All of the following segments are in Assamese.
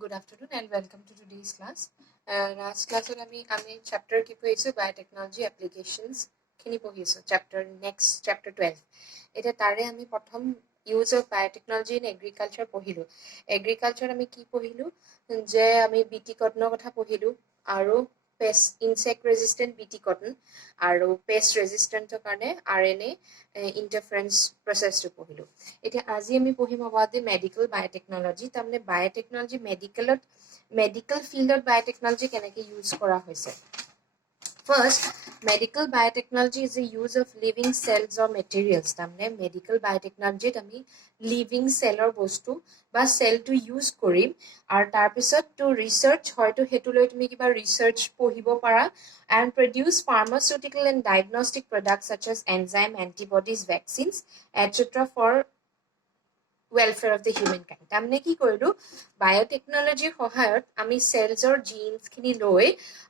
Good afternoon and welcome to today's class. Last class আমি chapter কি পঢ়িছো biotechnology applications খিনি পঢ়িছো chapter 12 এটা তাৰে আমি প্ৰথম use of biotechnology in agriculture পঢ়িলো agriculture আমি কি পঢ়িলো যে আমি BT cotton কথা পঢ়িলো আৰু pest insect resistant BT cotton আৰু pest resistant কাৰণে RNA interference process টো পঢ়িলো এতিয়া আজি আমি পঢ়িম about the medical biotechnology তাৰমানে biotechnology medical fieldত biotechnology কেনেকৈ use কৰা হৈছে First, medical biotechnology is the use of living cells or materials. তাৰমানে medical biotechnology আমি living cell or বস্তু বা cell to use কৰিম আৰু তাৰপিছত to research হয়তো হেতু লৈ তুমি কিবা research পঢ়িব পাৰা and produce pharmaceutical and diagnostic products such as enzyme, antibodies, vaccines, etc. for welfare of the humankind. তাৰমানে কি কৰিলো biotechnology সহায়ত আমি cells or genes খিনি লৈ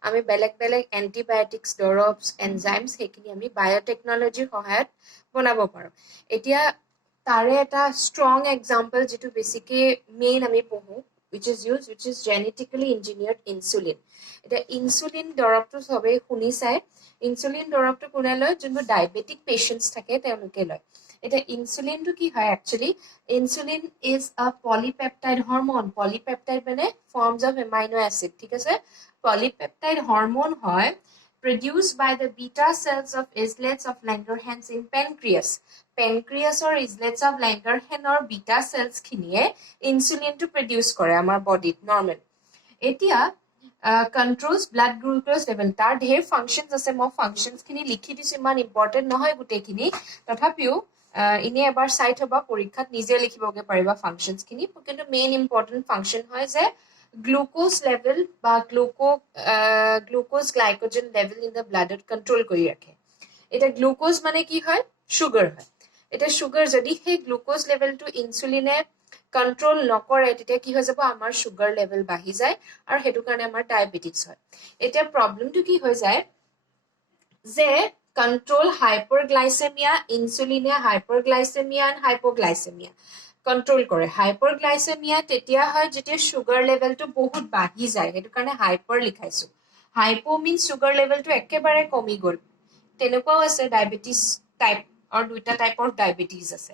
আমি বেলেগ antibiotics, drugs, enzymes সেইখিনি আমি biotechnology সহায়ত বনাব পাৰো এতিয়া তাৰে এটা strong example যেটো বেছিকে main আমি পঢ়ো which is genetically engineered insulin এটা insulin দৰৱটো সবে শুনি চাই insulin দৰৱটো কোনে লয় যোনটো diabetic patients থাকে তেওঁলোকে লয় এটা insulin to কি হয় actually insulin is a polypeptide hormone polypeptide মানে forms of amino acid ঠিক আছে polypeptide hormone হয় produced by the beta cells of islets of Langerhans in pancreas or islets of Langerhans or beta cells খিনিয়ে insulin to produce কৰে আমাৰ body normal এতিয়া controls blood glucose level তাৰ ঢেৰ functions আছে মই functions খিনি লিখি দিছো ইমান important নহয় গুটেখিনি তথাপিও ইনে এবাৰ চাই থবা পৰীক্ষাত নিজে লিখিবগে পাৰিবা functions খিনি কিন্তু main important function হয় যে glucose level বা glucose glycogen level in the blood control কৰি ৰাখে এটা glucose মানে কি হয় sugar হয় এটা sugar যদি হে glucose level to insulin control নকৰে তেতিয়া কি হৈ যাব আমাৰ sugar level বাঢ়ি যায় আৰু হেতু কাৰণে আমাৰ diabetes হয় এটা প্ৰবলেমটো কি হৈ যায় যে control hyperglycemia insulin hyperglycemia and hypoglycemia control কৰে hyperglycemia তেতিয়া হয় যেতিয়া sugar level টো বহুত বাঢ়ি যায় হেতু কাৰণে hyper লিখাইছো hypo means sugar level টো একেবাৰে কমি গল তেনেকুৱাও আছে diabetes type আৰু দুইটা টাইপৰ diabetes আছে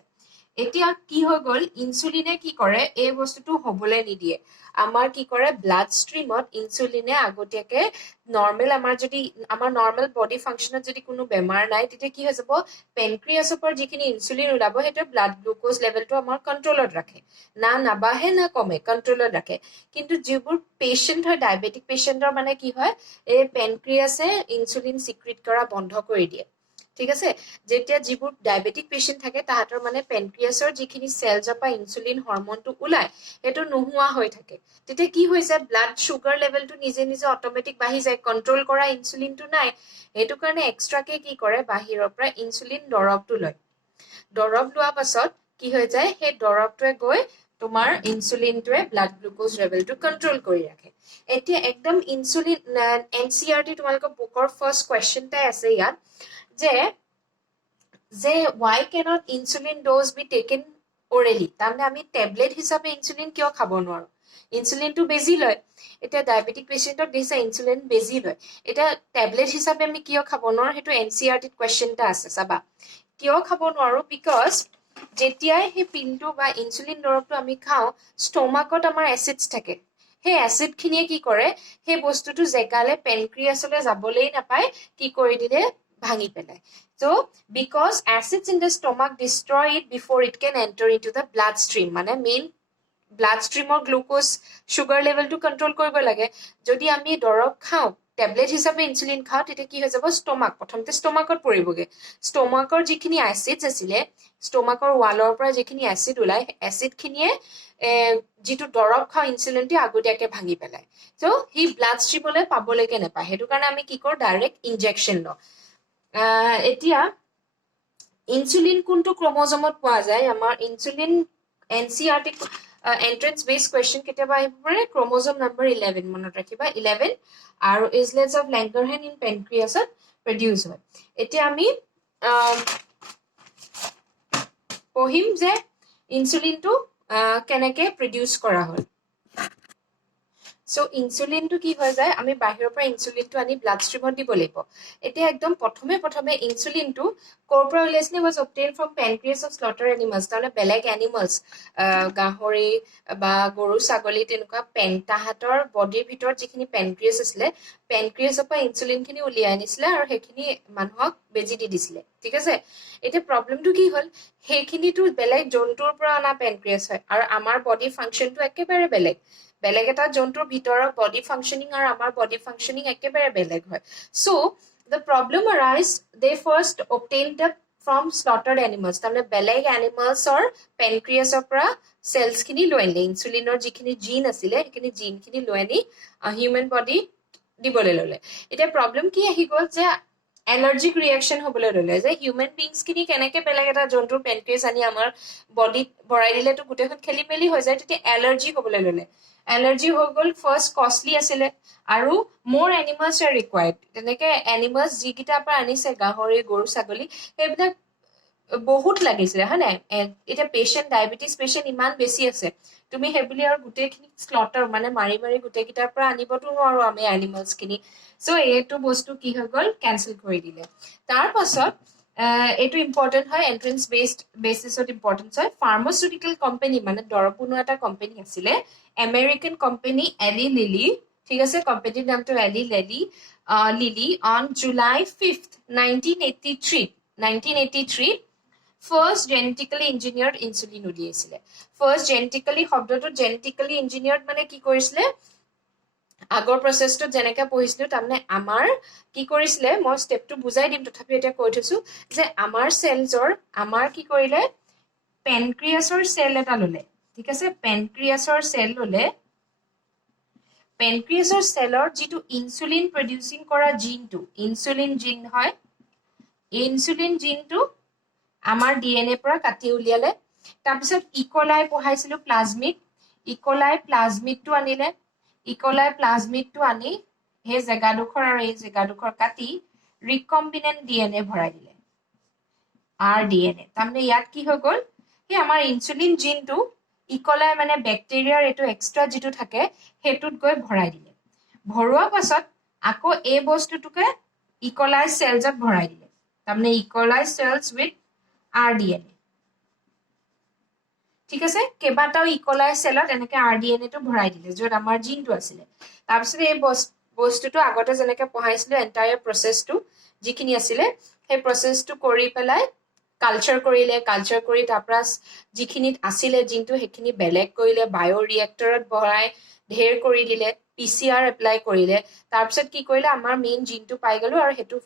এতিয়া কি হৈ গল ইনসুলিনে কি কৰে এই বস্তুটো হবলে নিদিয়ে আমাৰ কি কৰে ব্লাড ষ্ট্ৰীমত ইনসুলিনে আগতিয়াকে নৰমাল আমাৰ নৰমাল বডি ফাংশনত যদি কোনো বেমাৰ নাই তেতিয়া কি হৈ যাব পেনক্ৰিয়াছৰ পৰা যিখিনি ইনসুলিন ওলাব হেটো ব্লাড গ্লুকোজ লেভেলটো আমাৰ কন্ট্ৰোলত ৰাখে না নাবাহে না কমে কন্ট্ৰোলত ৰাখে কিন্তু যিবোৰ পেশেন্ট হয় ডায়াবেটিক পেশেন্টৰ মানে কি হয় এই পেনক্ৰিয়াছে ইনসুলিন সিক্ৰেট কৰা বন্ধ কৰি দিয়ে ঠিক আছে যেতিয়া যিবোৰ ডায়াবেটিক পেশেন্ট থাকে তাহাতৰ মানে পেনক্ৰিয়াছৰ যিখিনি সেলছৰ পৰা ইনসুলিন হৰমনটো ওলাই হেতু নোহুৱা হৈ থাকে তেতিয়া কি হৈ যায় ব্লাড সুগাৰ লেভেলটো নিজে নিজে অটোমেটিক বাঢ়ি যায় কন্ট্ৰোল কৰা ইনসুলিনটো নাই হেতু কাৰণে এক্সট্ৰাকে কি কৰে বাহিৰৰ পৰা ইনসুলিন দৰৱটো লয় দৰৱ লোৱা পাছত কি হৈ যায় হে দৰৱটোৱে গৈ তোমাৰ ইনসুলিনটোৱে ব্লাড গ্লুকোজ লেভেলটো কন্ট্ৰোল কৰি ৰাখে এতিয়া একদম ইনসুলিন এনসিআৰটি তোমালোকৰ বুকৰ ফাৰ্স্ট কোৱেশ্চনটাই আছে ইয়াত যে why cannot insulin dose be taken orally তাৰমানে আমি টেবলেট হিচাপে ইনসুলিন কিয় খাব নোৱাৰো ইনসুলিনটো বেজি লয় এটা ডায়াবেটিক পেশেন্টক দিছে ইনসুলিন বেজি লয় এটা টেবলেট হিচাপে আমি কিয় খাব নোৱাৰো হেতু এনসিআৰটি কোৱেশ্চনটা আছে চাবা কিয় খাব নোৱাৰো বিকজ যেতিয়া হে পিলটো বা ইনসুলিন দৰৱটো আমি খাও ষ্টমাকত আমাৰ এসিডছ থাকে হে এসিড খিনিয়ে কি কৰে হে বস্তুটো জেগালে পেনক্ৰিয়াছলে যাবলেই নাপায় কি কৰি দিলে ভাঙি পেলাই so because acids in the stomach destroy it before it can enter into the bloodstream মানে main bloodstream glucose sugar level to control কৰিব লাগে যদি আমি দৰৱ খাও টেবলেট হিচাপে ইনসুলিন খাও তেতিয়া কি হৈ যাব ষ্টমাক প্ৰথমতে ষ্টমাকত পৰিবগে ষ্টমাকৰ যিখিনি এসিডছ আছিল ষ্টমাকৰ ওয়ালৰ পৰা যিখিনি এসিড ওলাই এসিড খিনিয়ে যিটো দৰৱ খাও ইনসুলিনটো আগতিয়াকে ভাঙি পেলাই সো হি ব্লাড ষ্ট্ৰীমলৈ পাবলৈকে নাপায় হেতু কাৰণে আমি কি কৰো ডাইৰেক্ট ইনজেকচন লওঁ এতিয়া ইনসুলিন কোনটো ক্ৰোমোজোমত পোৱা যায় আমাৰ ইনসুলিন এনসিআৰটি এন্ট্ৰেন্স বেস কোয়েশ্চন কেতিয়াবা আহিব পাৰে ক্ৰোমোজোম নম্বৰ 11 মনত ৰাখিবা 11 আৰু ইজলেটস অফ ল্যাঙ্গাৰহ্যান ইন পেনক্ৰিয়াছত প্ৰডিউস হয় এতিয়া আমি পঢ়িম যে ইনসুলিনটো কেনেকে প্ৰডিউস কৰা হয় সো ইনসুলিনটো কি হৈ যায় আমি বাহিৰৰ পৰা ইনসুলিনটো আনি ব্লাড ষ্ট্ৰীমত দিব লাগিব এতিয়া একদম প্ৰথমে ইনসুলিনটো ক'ৰ পৰা উলিয়াইছিলে was obtained from pancreas of slaughter animals তাৰমানে বেলেগ এনিমেলছ গাহৰি বা গৰু ছাগলী তেনেকুৱা তাহাঁতৰ বডিৰ ভিতৰত যিখিনি পেনক্ৰিয়াছ আছিলে পেনক্ৰিয়াছৰ পৰা ইনসুলিনখিনি উলিয়াই আনিছিলে আৰু সেইখিনি মানুহক বেজি দি দিছিলে ঠিক আছে এতিয়া প্ৰব্লেমটো কি হ'ল সেইখিনিতো বেলেগ জন্তুৰ পৰা অনা পেনক্ৰিয়াছ হয় আৰু আমাৰ বডি ফাংচনটো একেবাৰে বেলেগ বেলেগ এটা জন্তুৰ ভিতৰৰ বডি ফাংচনিং আৰু আমাৰ বডি ফাংচনিং একেবাৰে বেলেগ হয় so the problem arise they first obtained the from slaughtered animals তাৰমানে বেলেগ এনিমেলছৰ পেনক্ৰিয়াছৰ পৰা cells খিনি লৈ আনিলে ইনসুলিনৰ যিখিনি জিন আছিলে সেইখিনি জিনখিনি লৈ আনি হিউমেন বডি দিবলৈ ল'লে এতিয়া প্ৰব্লেম কি আহি গ'ল যে এলাৰ্জিক ৰিয়েকশ্যন হ'বলৈ ল'লে যে হিউমেন বিংছ খিনি কেনেকে বেলেগ এটা জন্তুৰ পেনক্ৰিয়াছ আনি আমাৰ বডিত ভৰাই দিলেতো গোটেইখন খেলি মেলি হৈ যায় তেতিয়া এলাৰ্জি হ'বলৈ ল'লে এলাৰ্জি হৈ গ'ল ফাৰ্ষ্ট কষ্টলি আছিলে আৰু মোৰ এনিমেলছ আৰ ৰিকুৱাৰ্ড তেনেকে এনিমেলছ যিকেইটাৰ পৰা আনিছে গাহৰি গৰু ছাগলী সেইবিলাক বহুত লাগিছিলে হয় নাই এতিয়া পেচেণ্ট ডায়েবেটিছ পেচেণ্ট ইমান বেছি আছে তুমি সেইবুলি আৰু গোটেইখিনি স্লটাৰ মানে মাৰি মাৰি গোটেইকেইটাৰ পৰা আনিবতো নোৱাৰো আমি এনিমেলছখিনি চ' এইটো বস্তু কি হৈ গ'ল কেনচেল কৰি দিলে তাৰ পাছত এইটো ইম্পৰ্টেণ্ট হয় এন্ট্ৰেন্স বেচিছত ইম্পৰ্টেন্ট হয় ফাৰ্মাচিউটিকেল কোম্পানী মানে দৰৱ বনোৱা এটা কোম্পানী আছিলে আমেৰিকান কোম্পানী এলি লিলি ঠিক আছে কোম্পানীৰ নামটো Eli Lilly on July 5th 1983 first genetically engineered insulin উলিয়াইছিলে ফাৰ্ষ্ট জেনেটিকেলি শব্দটো জেনেটিকেলি ইঞ্জিনিয়াৰ্ড মানে কি কৰিছিলে আগৰ প্ৰচেছটোত যেনেকৈ পঢ়িছিলোঁ তাৰমানে আমাৰ কি কৰিছিলে মই ষ্টেপটো বুজাই দিম তথাপিও এতিয়া কৈ থৈছোঁ যে আমাৰ চেলছৰ আমাৰ কি কৰিলে পেনক্ৰিয়াছৰ চেল এটা ল'লে ঠিক আছে পেনক্ৰিয়াছৰ চেল ল'লে পেনক্ৰিয়াছৰ চেলৰ যিটো ইনচুলিন প্ৰডিউচিং কৰা জিনটো ইনচুলিন জিন হয় ইনচুলিন জিনটো আমাৰ ডিএনএ পৰা কাটি উলিয়ালে তাৰপিছত ইকলাই পঢ়াইছিলোঁ প্লাজমিড ইকলাই প্লাজমিডটো আনিলে ইকলাই প্লাজমিডটো আনি সেই জেগাডোখৰ আৰু এই জেগাডোখৰ কাটি ৰিকম্বিনেণ্ট ডিএনএ ভৰাই দিলে আৰ ডিএনএ তাৰমানে ইয়াত কি হৈ গ'ল সেই আমাৰ ইনচুলিন জিনটো ইকলাই মানে বেক্টেৰিয়াৰ এইটো এক্সট্ৰা যিটো থাকে সেইটোত গৈ ভৰাই দিলে ভৰোৱাৰ পাছত আকৌ এই বস্তুটোকে ইকলাই চেলছত ভৰাই দিলে তাৰমানে ইকলাই চেলছ উইথ আৰ ডিএনএ ঠিক আছে কেইবাটাও ইকলাই চেলত এনেকে আৰ ডিএনএটো ভৰাই দিলে য'ত আমাৰ জিনটো আছিলে তাৰপিছত এই বস্তুটো আগতে যেনেকে পঢ়াইছিলো এণ্টায়াৰ প্ৰচেছটো যিখিনি আছিলে সেই প্ৰচেছটো কৰি পেলাই কালচাৰ কৰিলে কালচাৰ কৰি তাৰপৰা যিখিনিত আছিলে জিনটো সেইখিনি বেলেগ কৰিলে বায়' ৰিয়েক্টৰত ভৰাই ঢেৰ কৰি দিলে PCR এপ্লাই কৰিলে তাৰপিছত কি কৰিলে আমাৰ মেইন জিনটো পাই গ'লো আৰু সেইটো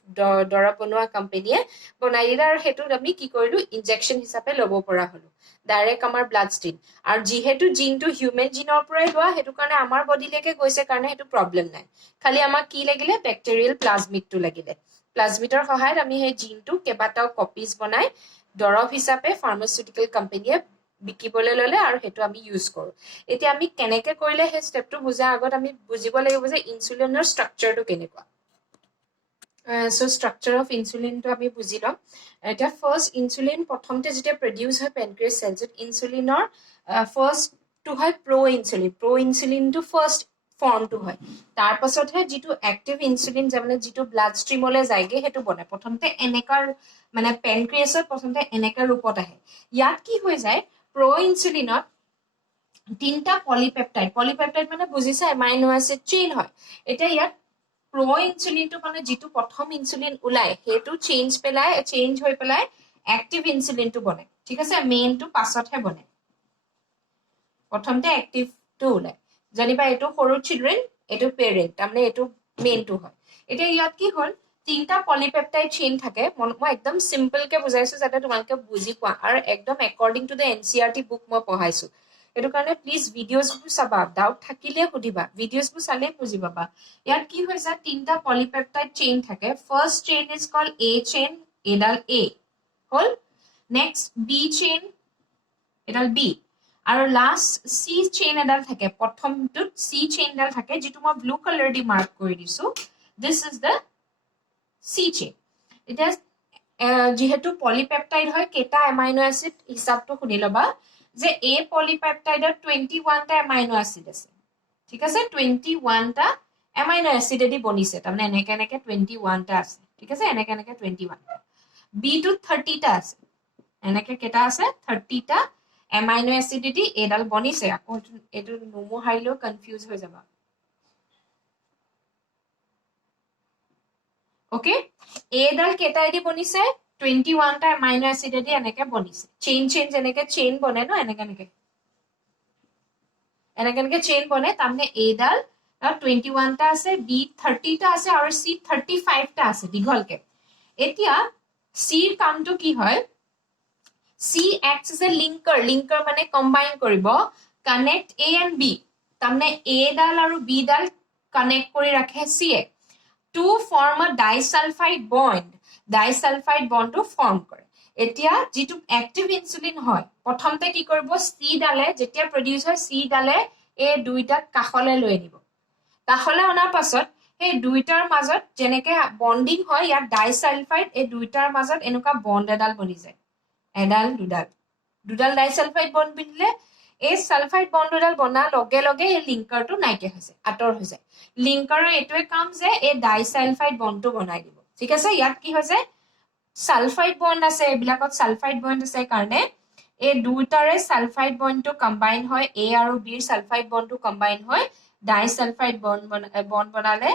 দৰৱ বনোৱা কোম্পানীয়ে বনাই দিলে আৰু সেইটোত আমি কি কৰিলো ইনজেকশ্যন হিচাপে ল'ব পৰা হলো ডাইৰেক্ট আমাৰ ব্লাড ষ্ট্ৰীম আৰু যিহেতু জিনটো হিউমেন জিনৰ পৰাই লোৱা সেইটো কাৰণে আমাৰ বডিলৈকে গৈছে কাৰণে সেইটো প্ৰব্লেম নাই খালি আমাক কি লাগিলে বেক্টেৰিয়েল প্লাজমিডটো লাগিলে প্লাজমিডৰ সহায়ত আমি সেই জিনটো কেইবাটাও কপিজ বনাই দৰৱ হিচাপে ফাৰ্মাচিউটিকেল কোম্পানীয়ে বিকিবলৈ ল'লে আৰু সেইটো আমি ইউজ কৰোঁ এতিয়া আমি কেনেকে কৰিলে সেই ষ্টেপটো বুজাৰ আগত আমি বুজিব লাগিব যে ইনচুলিনৰ ষ্ট্ৰাকচাৰটো কেনেকুৱা চ' ষ্ট্ৰাকচাৰ অফ ইনচুলিনটো আমি বুজি ল'ম এতিয়া ফাৰ্ষ্ট ইনচুলিন প্ৰথমতে যেতিয়া প্ৰডিউচ হয় পেনক্ৰিয়াছ চেলছত ইনচুলিনৰ ফাৰ্ষ্টটো হয় প্ৰ' ইনচুলিনটো ফাৰ্ষ্ট ফৰ্মটো হয় তাৰ পাছতহে যিটো এক্টিভ ইনচুলিন মানে যিটো ব্লাড ষ্ট্ৰীমলৈ যায়গে সেইটো বনে প্ৰথমতে এনেকাৰ মানে পেনক্ৰিয়াছত প্ৰথমতে এনেকা ৰূপত আহে ইয়াত কি হৈ যায় প্ৰ' ইনচুলিনত 3টা পলিপেপটাইড মানে বুজিছা এমাইনো এচিড চেইন হয় এতিয়া ইয়াত প্ৰ' ইনচুলিনটো মানে যিটো প্ৰথম ইনচুলিন ওলাই সেইটো চেঞ্জ হৈ পেলাই এক্টিভ ইনচুলিনটো বনে ঠিক আছে মেইনটো পাছতহে বনে প্ৰথমতে এক্টিভটো ওলাই যেনিবা এইটো সৰু চিলড্ৰেন এইটো পেৰেণ্ট তাৰমানে এইটো মেইনটো হয় এতিয়া ইয়াত কি হ'ল 3টা পলিপেপটাইড চেইন থাকে মই একদম চিম্পলকে বুজাইছো যাতে তোমালোকে বুজি পোৱা আৰু একদম according to the NCERT book মই পঢ়াইছো সেইটো কাৰণে প্লিজ ভিডিঅ'ছবোৰ চাবা ডাউট থাকিলে সুধিবা ভিডিঅ'ছবোৰ চালে বুজি পাবা ইয়াত কি হৈছে 3টা পলিপেপটাইড চেইন থাকে first chain is call A chain এডাল A হ'ল নেক্সট B চেইন এডাল B আৰু লাষ্ট C চেইন এডাল থাকে প্ৰথমটোত C চেইন এডাল থাকে যিটো মই ব্লু কালাৰ দি মাৰ্ক কৰি দিছো this is the C chain এতিয়া যিহেতু পলিপেপটাইড হয় কেইটা এমাইনো এচিড হিচাপটো শুনি ল'বা যে A পলিপেপটাইডত 21টা এমাইনো এচিড আছে ঠিক আছে 21 টা এমাইনো এসিড এদি বনিছে তাৰমানে এনেকে এনেকে 21 টা আছে ঠিক আছে এনেকে এনেকে 21 টা বি টু 30 টা আছে এনেকে কেটা আছে 30 টা এমাইনো এসিড এদি এডাল বনিছে আকৌ এটো নোমো হাইলো কনফিউজ হৈ যাবা ওকে এডাল কেটা এদি বনিছে 21 টা এমাইনো এসিড এদি এনেকে বনিছে চেইন এনেকে চেইন বনে ন এনেকে এনেকে এনেকে চেইন বনে তাৰমানে এডাল 21 টা আছে বি 30 টা আছে আৰু সি 35 টা আছে দীঘলকে এতিয়া সিৰ কামটো কি হয় সি acts as a linker মানে কম্বাইন কৰিব connect a and b তাৰমানে a ডাল আৰু b ডাল কানেক্ট কৰি ৰাখে c A to form a disulfide bond to form কৰে এতিয়া যেটো অ্যাক্টিভ ইনসুলিন হয় প্ৰথমতে কি কৰিব সি ডালে যেতিয়া প্ৰডিউস হয় সি ডালে এই দুইটা কাখলে লৈ নিব কাখলে অনাৰ পাছত এই দুইটাৰ মাজত যেনেকে বন্ডিং হয় ইয়াত ডাইসালফাইড এই দুইটাৰ মাজত এনেকুৱা বন্ড এডাল বনি যায় এডাল দুডাল ডাইসালফাইড বন্ড বিনিলে এই সালফাইড বন্ড এডাল বনা লগে লগে এই লিংকাৰটো নাইকে হৈছে আতৰ হৈ যায় লিংকাৰৰ এটোৱে কাম যে এই ডাইসালফাইড বন্ডটো বনাই দিব ঠিক আছে ইয়াত কি হৈছে সালফাইড বন্ড আছে এবিলাকত সালফাইড বন্ড আছে কাৰণে এই দুটাৰে সালফাইড বন্ডটো কম্বাইন হয় এ আৰু বি ৰ সালফাইড বন্ডটো কম্বাইন হয় ডাইসালফাইড বন্ড বনালে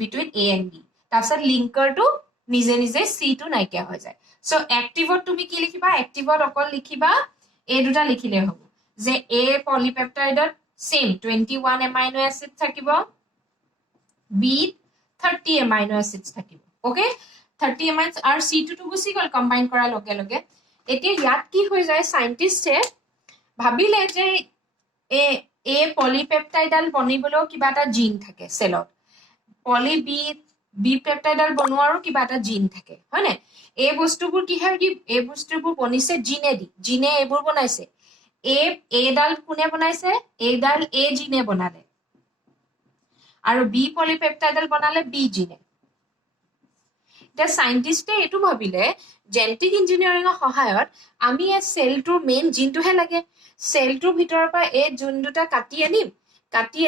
between a and b তাৰছত লিংকাৰটো নিজে নিজে c টো নাইকিয়া হৈ যায় সো অ্যাক্টিভত তুমি কি লিখিবা অ্যাক্টিভত অকল লিখিবা এই দুটা লিখিলে হ'ব যে a পলিপেপটাইডত সেম 21 এমাইনো এসিড থাকিব b 30 এমাইনো এসিডস থাকিব ওকে 30 এমাইনস আর c2 টু গুছি গল কম্বাইন করা লগে লগে এতিয়া ইয়াত কি হৈ যায় সাইন্টিস্টে ভাবিলে যে এ পলিপেপটাইডাল বনিবলো কিবা এটা জিন থাকে সেলত পলি বি পেপটাইডাল বনোৱাৰো কিবা এটা জিন থাকে হয়নে এই বস্তুবোৰ কি হয় এই বস্তুবোৰ বনিছে জিনে এইবোৰ বনাইছে এ ডাল কোনে বনাইছে এ ডাল এ জিনে বনালে আৰু বি পলিপেপটাইডাল বনালে বি জিনে এটা সাইন্টিস্টে এটো ভাবিলে জেনেটিক ইঞ্জিনিয়াৰিঙৰ সহায়ত আমি এই সেলটোৰ মেইন জিনটোহে লাগে সেলটোৰ ভিতৰৰ পৰা এই জিন দুটা কাটি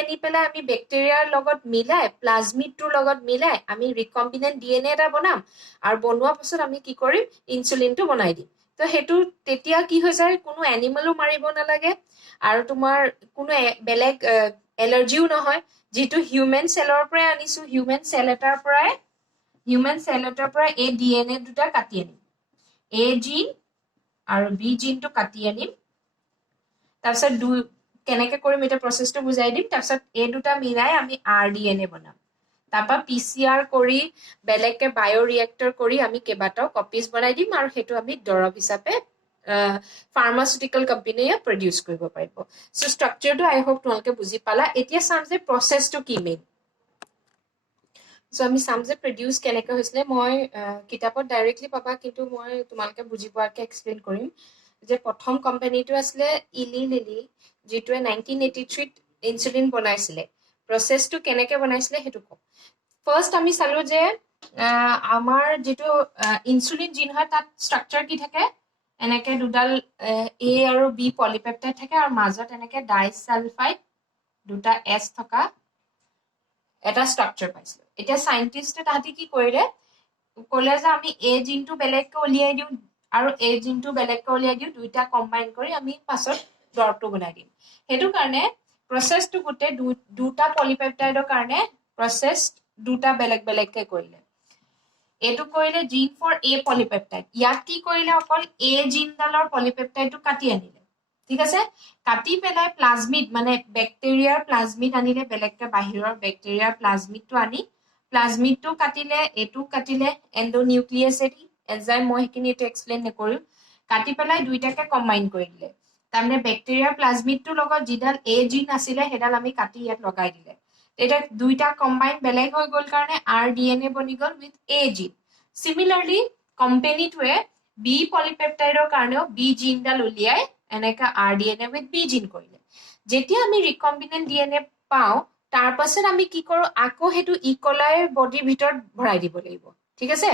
আনি পেলাই আমি ব্যাকটেৰিয়াৰ লগত মিলাই প্লাজমিডটোৰ লগত মিলাই আমি ৰিকম্বিনেন্ট ডিএনএ এটা বনাম আৰু বনোৱাৰ পাছত আমি কি কৰিম ইনসুলিনটো বনাই দিম তো হেতু তেতিয়া কি হৈ যায় কোনো এনিমেলও মাৰিব নালাগে আৰু তোমাৰ কোনো বেলেগ এলাৰ্জিও নহয় যেটো হিউম্যান সেলৰ পৰা আনিছো হিউম্যান সেল এটাৰ পৰা এই ডিএনএ দুটা কাটি আনিম এ জিন আৰু বি জিনটো কাটি আনিম তাৰপিছত কেনেকে কৰিম এটা প্ৰসেসটো বুজাই দিম তাৰপিছত এই দুটা মিলাই আমি আৰডিএনএ বনাম তাৰপা পিসিআৰ কৰি বেলেগকে বায়ো ৰিয়েক্টৰ কৰি আমি কেবাটাও কপিজ বনাই দিম আৰু হেতু আমি দৰব হিচাপে ফাৰ্মাসিউটিকেল কোম্পানীয়ে প্ৰডিউস কৰিব পাৰিব সো স্ট্ৰাকচাৰটো আই হোপ তোমালোকে বুজি পালা এতিয়া চাম যে প্ৰসেসটো কি মেইন সো আমি চাম যে প্ৰডিউস কেনেকৈ হৈছিলে মই কিতাপত ডাইৰেক্টলি পাবা কিন্তু মই তোমালোকে বুজি পোৱাকে এক্সপ্লেইন কৰিম যে প্ৰথম কোম্পানীটো আছিল ইলি লিলি যেটোৱে 1983 ইনসুলিন বনাইছিলে প্ৰসেসটো কেনেকৈ বনাইছিলে হেতু কম ফাৰ্স্ট আমি চালো যে আমাৰ যেটো ইনসুলিন জিন হয় তাত স্ট্ৰাকচাৰ কি থাকে এনেকে দুডাল এ আৰু বি পলিপেপটাইড থাকে আৰু মাজত এনেকে ডাইসালফাইড দুটা এস থকা এটা স্ট্ৰাকচাৰ পাইছিল এতিয়া সাইন্টিস্টে তাহাঁতি কি কৰিলে কলে যে আমি এ জিনটো বেলেগকৈ উলিয়াই দিও আৰু এ জিনটো বেলেগকৈ উলিয়াই দিও দুইটা কম্বাইন কৰি আমি পাছত দৰবটো বনাই দিম হেতু কাৰণে প্ৰসেসটো গুটে দুটা পলিপেপটাইডৰ কাৰণে প্ৰসেস দুটা বেলেগকে কৰিলে এটো কৰিলে জিন ফৰ এ পলিপেপটাইড ইয়াত কি কৰিলে অকল এ জিনডালৰ পলিপেপটাইডটো কাটি আনিলে ঠিক আছে কাটি পেলাই প্লাজমিড মানে ব্যাকটেৰিয়াৰ প্লাজমিড আনিলে বেলেগকে বাহিৰৰ ব্যাকটেৰিয়াৰ প্লাজমিডটো আনি প্লাজমিডটো কাটিলে এটো কাটিলে এন্ডোনিউক্লিয়াছ এনজাইম মই হেকিনি এটো এক্সপ্লেইন নকৰিম কাটি পেলাই দুইটাকে কম্বাইন কৰি দিলে তাৰমানে ব্যাকটেৰিয়াৰ প্লাজমিডটো লগত যিডাল এ জিন আছিল হেডাল আমি কাটি ইয়াত লগাই দিলে এটা দুইটা কম্বাইন বেলেগ হৈ গল কাৰণে আৰডিএনএ বনি গল উইথ এ জিন সিমিলাৰলি কোম্পানীটোৱে বি পলিপেপটাইডৰ কাৰণেও বি জিনডাল উলিয়াই এনেকা আৰডিএনএ উইথ বি জিন কৰিলে যেতিয়া আমি ৰিকম্বিনেন্ট ডিএনএ পাও তাৰ পাছত আমি কি কৰো আকৌ হেতু ইকলাইৰ বডিৰ ভিতৰত ভৰাই দিব লাগিব ঠিক আছে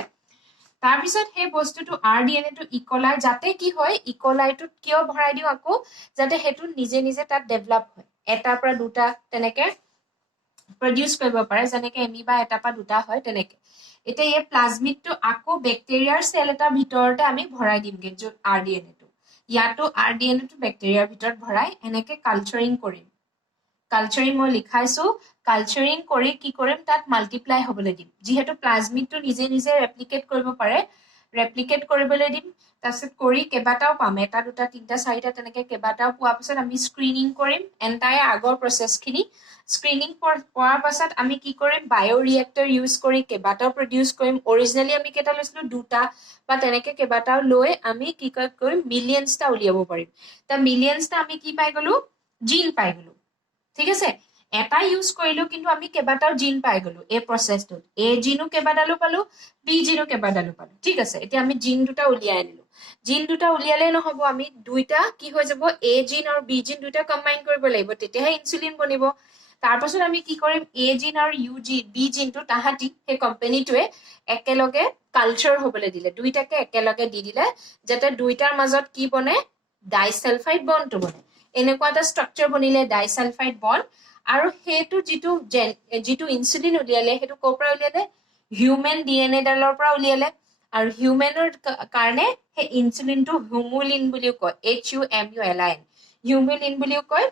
তাৰ পিছত হে বস্তুটো আৰডিএনএ টো ইকলাই যাতে কি হয় ইকলাইটোত কিয় ভৰাই দিও আকৌ যাতে হেতু নিজে নিজে তাত ডেভেলপ হয় এটাৰ পৰা দুটা তেনেকে প্ৰডিউচ কৰিব পাৰে যেনেকে এমিবা এটাৰ পৰা দুটা হয় তেনেকে এতিয়া এই প্লাজমিডটো আকৌ বেক্টেৰিয়াৰ সেল এটাৰ ভিতৰতে আমি ভৰাই দিমগে য'ত আৰডিএনএটো ইয়াতো আৰডিএনএটো বেক্টেৰিয়াৰ ভিতৰত ভৰাই এনেকে কালচাৰিং কৰিম কালচাৰিং মই লিখাইছো কালচাৰিং কৰি কি কৰিম তাত মাল্টিপ্লাই হ'বলৈ দিম যিহেতু প্লাজমিডটো নিজে নিজে ৰেপ্লিকেট কৰিব পাৰে ৰেপ্লিকেট কৰিবলৈ দিম তাৰপিছত কৰি কেইবাটাও পাম এটা দুটা তিনিটা চাৰিটা তেনেকে কেইবাটাও পোৱাৰ পিছত আমি স্ক্ৰিনিং কৰিম এণ্টায়াৰ আগৰ প্ৰচেছখিনি স্ক্ৰিনিং কৰাৰ পাছত আমি কি কৰিম বায়'ৰিয়েক্টৰ ইউজ কৰি কেইবাটাও প্ৰডিউচ কৰিম অৰিজিনেলি আমি কেইটা লৈছিলো দুটা বা তেনেকে কেইবাটাও লৈ আমি কি কৰিম মিলিয়নছটা উলিয়াব পাৰিম তা মিলিয়নছটা আমি কি পাই গলো জিন পাই গলো ঠিক আছে এটা ইউজ কৰিলো কিন্তু আমি কেইবাটাও জিন পাই গলো এই প্ৰচেছটোত এ জিনো কেইবাডালো পালো বি জিনো কেইবাডালো পালো ঠিক আছে এতিয়া আমি জিন দুটা উলিয়াই আনিলো জিন দুটা উলিয়ালে নহব আমি দুইটা কি হৈ যাব এ জিন আৰু বি জিন দুইটা কম্বাইন কৰিব লাগিব তেতিয়াহে ইনচুলিন বনিব তাৰপাছত আমি কি কৰিম এ জিন আৰু ইউ জি বি জিনটো তাহাঁতি সেই কোম্পানীটোৱে একেলগে কালচাৰ হ'বলৈ দিলে দুইটাকে একেলগে দি দিলে যাতে দুইটাৰ মাজত কি বনে ডাইসালফাইড বণ্ডটো বনে এনেকুৱা এটা ষ্ট্ৰাকচাৰ বনিলে ডাইসালফাইড বণ্ড আৰু সেইটো যিটো ইনচুলিন উলিয়ালে সেইটো ক'ৰ পৰা উলিয়ালে হিউমেন ডিএনএ ডালৰ পৰা উলিয়ালে আৰু হিউমেনৰ কাৰণে সেই ইনচুলিনটো হিউমুলিন বুলিও কয় HUMULIN হিউমুলিন বুলিও কয়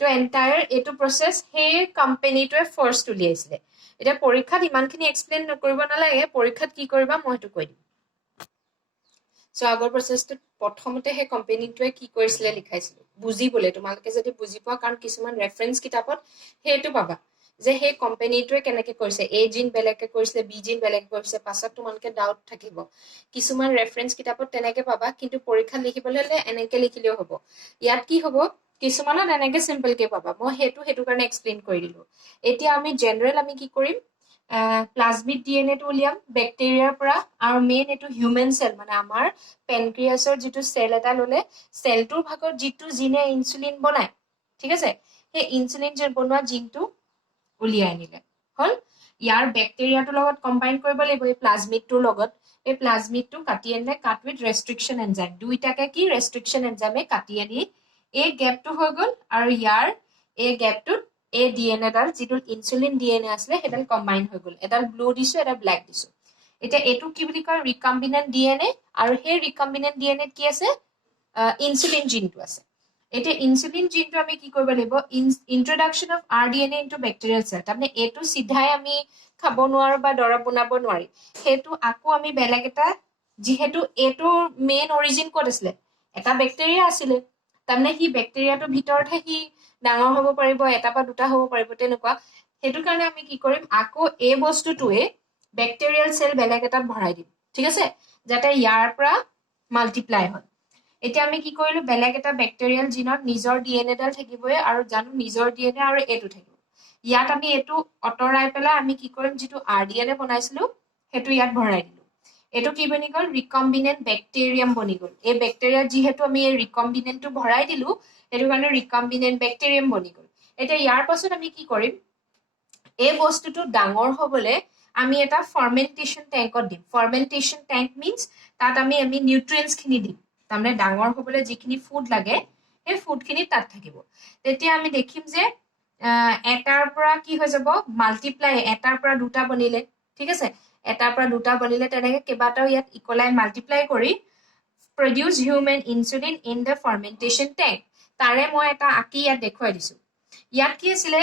তো এণ্টায়াৰ এইটো প্ৰচেছ সেই কোম্পানীটোৱে ফাৰ্ষ্ট উলিয়াইছিলে এতিয়া পৰীক্ষাত ইমানখিনি এক্সপ্লেইন নকৰিব নালাগে পৰীক্ষাত কি কৰিবা মই সেইটো কৈ দিম সো আগৰ প্ৰচেছটো প্ৰথমতে সেই কোম্পানীটোৱে কি কৰিছিলে লিখাইছিল বুজিবলৈ তোমালোকে যদি বুজি পোৱা কাৰণ কিছুমান ৰেফাৰেন্স কিতাপত সেইটো পাবা যে সেই কোম্পানীটোৱে কেনেকৈ কৰিছে এ জিন বেলেগকে কৰিছিলে বি জিন বেলেগকে কৰিছে পাছত তোমালোকে ডাউট থাকিব কিছুমান ৰেফাৰেন্স কিতাপত তেনেকে পাবা কিন্তু পৰীক্ষাত লিখিবলৈ হলে এনেকে লিখিলেও হ'ব ইয়াত কি হ'ব কিছুমানত এনেকে সিম্পলকে পাবা মই সেইটো কাৰণে এক্সপ্লেইন কৰি দিলো এতিয়া আমি জেনাৰেল আমি কি কৰিম প্লাজমিড ডিএনএটো উলিয়াম বেক্টেৰিয়াৰ পৰা আৰু মেইন এইটো হিউমেন সেল মানে আমাৰ পেনক্ৰিয়াছৰ যিটো সেল এটা ললে সেলটোৰ ভাগত যিটো জিনে ইনচুলিন বনায় ঠিক আছে সেই ইনচুলিন বনোৱা জিনটো উলিয়াই আনিলে হল ইয়াৰ বেক্টেৰিয়াটোৰ লগত কম্বাইন কৰিব লাগিব এই প্লাজমিডটোৰ লগত এই প্লাজমিডটো কাটি আনিলে কাট উইথ ৰেষ্ট্ৰিকশ্যন এনজাইম দুইটাকে কি ৰেষ্ট্ৰিকশ্যন এনজাইমে কাটি আনি এই গেপটো হৈ গ'ল আৰু ইয়াৰ এই গেপটোত এই ডিএনএ ডাল যিটো ইনচুলিন ডিএনএ আছিলে সেইডাল কম্বাইন হৈ গ'ল এডাল ব্লু দিছো এটা ব্লেক দিছো এতিয়া এইটো কি বুলি কয় ৰিকম্বিনেন্ট ডিএনএ আৰু সেই ৰিকম্বিনেন্ট ডিএনএত কি আছে ইনচুলিন জিনটো আছে এতিয়া ইনচুলিন জিনটো আমি কি কৰিব লাগিব introduction of rDNA into bacterial cell তাৰমানে এইটো সিধাই আমি খাব নোৱাৰো বা দৰৱ বনাব নোৱাৰি সেইটো আকৌ আমি বেলেগ এটা যিহেতু এইটো মেইন অৰিজিন ক'ত আছিলে এটা বেক্টেৰিয়া আছিলে তাৰমানে সি বেক্টেৰিয়াটোৰ ভিতৰতহে সি ডাঙৰ হ'ব পাৰিব এটা বা দুটা হ'ব পাৰিব তেনেকুৱা সেইটো কাৰণে আমি কি কৰিম আকৌ এই বস্তুটোৱে বেক্টেৰিয়েল সেল বেলেগ এটাত ভৰাই দিম ঠিক আছে যাতে ইয়াৰ পৰা মাল্টিপ্লাই হয় এতিয়া আমি কি কৰিলো বেলেগ এটা বেক্টেৰিয়েল জিনত নিজৰ ডিএনএ ডাল থাকিবই আৰু জানো নিজৰ ডিএনএ আৰু এইটো থাকিব ইয়াত আমি এইটো অতৰাই পেলাই আমি কি কৰিম যিটো আৰডিএনএ বনাইছিলো সেইটো ইয়াত ভৰাই দিলো এইটো কি বনি গ'ল ৰিকম্বিনেন্ট বেক্টেৰিয়াম বনি গ'ল এই বেক্টেৰিয়া যিহেতু আমি এই ৰিকম্বিনেন্টটো ভৰাই দিলো সেইটো কাৰণে ৰিকম্বিনেন্ট বেক্টেৰিয়াম বনি গ'ল এতিয়া ইয়াৰ পাছত আমি কি কৰিম এই বস্তুটো ডাঙৰ হ'বলৈ আমি এটা ফাৰ্মেন্টেশ্যন টেংকত দিম ফাৰ্মেন্টেশ্যন টেংক মিন্স তাত আমি নিউট্ৰিয়েন্টছখিনি দিম তাৰমানে ডাঙৰ হ'বলৈ যিখিনি ফুড লাগে সেই ফুডখিনি তাত থাকিব তেতিয়া আমি দেখিম যে এটাৰ পৰা কি হৈ যাব মাল্টিপ্লাই এটাৰ পৰা দুটা বনিলে ঠিক আছে এটাৰ পৰা দুটা বনিলে তেনেকে কেইবাটাও ইয়াত ইকলাই মাল্টিপ্লাই কৰি produce human insulin in the fermentation tank তাৰে মই এটা আঁকি ইয়াত দেখুৱাই দিছো ইয়াত কি আছিলে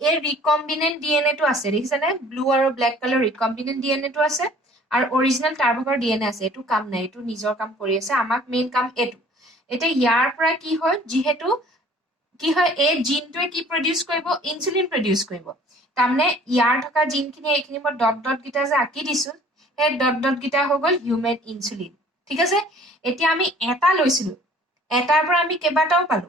এই ৰিকম্বিনেন্ট ডিএনএটো আছে দেখিছেনে ব্লু আৰু ব্লেক কালাৰ ৰিকম্বিনেন্ট ডিএনএটো আছে আৰু অৰিজিনেল তাৰ ভাগৰ ডিএনএ আছে এইটো কাম নাই এইটো নিজৰ কাম কৰি আছে আমাক মেইন কাম এইটো এতিয়া ইয়াৰ পৰা কি হয় যিহেতু কি হয় এই জিনটোৱে কি প্ৰডিউচ কৰিব ইনচুলিন প্ৰডিউচ কৰিব তাৰমানে ইয়াৰ থকা জিনখিনি এইখিনি মই ডট কেইটা যে আঁকি দিছো সেই ডট কেইটা হৈ গ'ল হিউমেন ইনচুলিন ঠিক আছে এতিয়া আমি এটা লৈছিলো এটাৰ পৰা আমি কেইবাটাও পালো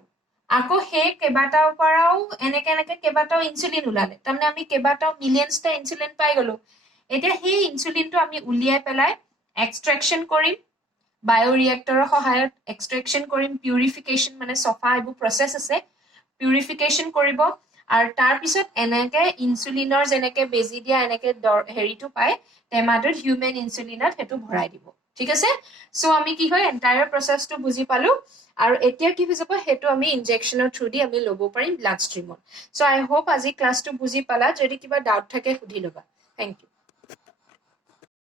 আকৌ সেই কেইবাটাও পৰাও এনেকে কেইবাটাও ইনচুলিন ওলালে তাৰমানে আমি কেইবাটাও মিলিয়নছটা ইনচুলিন পাই গলো এতিয়া সেই ইনচুলিনটো আমি উলিয়াই পেলাই এক্সট্ৰেকশ্যন কৰিম বায়'ৰিয়েক্টৰৰ সহায়ত এক্সট্ৰেকশ্যন কৰিম পিউৰিফিকেশ্যন মানে চফা এইবোৰ প্ৰচেছ আছে পিউৰিফিকেশ্যন কৰিব আৰু তাৰপিছত এনেকে ইনচুলিনৰ যেনেকে বেজি দিয়া এনেকে হেৰিটো পায় টেমাটোত হিউমেন ইনচুলিনত সেইটো ভৰাই দিব ঠিক আছে সো আমি কি হয় এন্টায়াৰ প্ৰসেছটো বুজি পালো আৰু এতিয়া কি হৈ যাব হেতু আমি ইনজেকশনৰ থ্ৰু দি আমি লব পাৰিম ব্লাড ষ্ট্ৰীমত সো আই হোপ আজি ক্লাছটো বুজি পালা যদি কিবা ডাউট থাকে সুধি লবা থ্যাংক ইউ